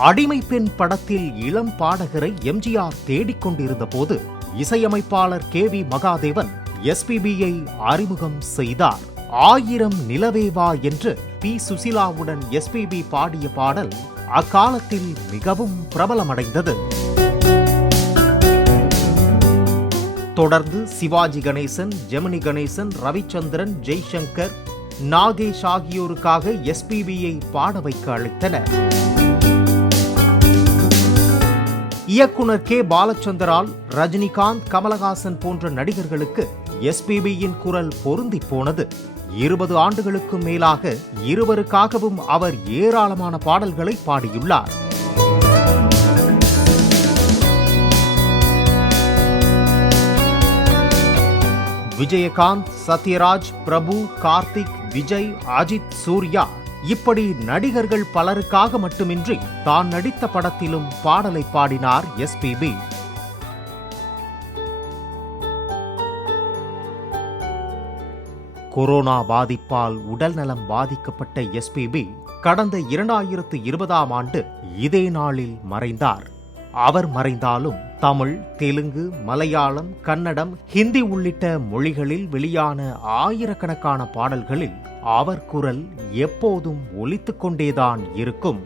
அடிமை பெண் படத்தில் இளம் பாடகரை எம்ஜிஆர் தேடிக்கொண்டிருந்த போது இசையமைப்பாளர் KV மகாதேவன் SPBயை அறிமுகம் செய்தார். 1000 நிலவேவா என்று P. சுசிலாவுடன் SPB பாடிய பாடல் அக்காலத்தில் மிகவும் பிரபலமடைந்தது. தொடர்ந்து சிவாஜி கணேசன், ஜெமினி கணேசன், ரவிச்சந்திரன், ஜெய்சங்கர், நாகேஷ் ஆகியோருக்காக SPBயை பாட வைக்க அழைத்தனர். இயக்குனர் K. பாலச்சந்தரால் ரஜினிகாந்த், கமலஹாசன் போன்ற நடிகர்களுக்கு SPBயின் குரல் பொருந்தி போனது. 20 ஆண்டுகளுக்கும் மேலாக இருவருக்காகவும் அவர் ஏராளமான பாடல்களை பாடியுள்ளார். விஜயகாந்த், சத்யராஜ், பிரபு, கார்த்திக், விஜய், அஜித், சூர்யா இப்படி நடிகர்கள் பலருக்காக மட்டுமின்றி தான் நடித்த படத்திலும் பாடலை பாடினார் SPB. கொரோனா பாதிப்பால் உடல்நலம் பாதிக்கப்பட்ட SPB கடந்த 2020ஆம் ஆண்டு இதே நாளில் மறைந்தார். அவர் மறைந்தாலும் தமிழ், தெலுங்கு, மலையாளம், கன்னடம், ஹிந்தி உள்ளிட்ட மொழிகளில் வெளியான ஆயிரக்கணக்கான பாடல்களில் அவர் குரல் எப்போதும் ஒலித்துக் கொண்டேதான் இருக்கும்.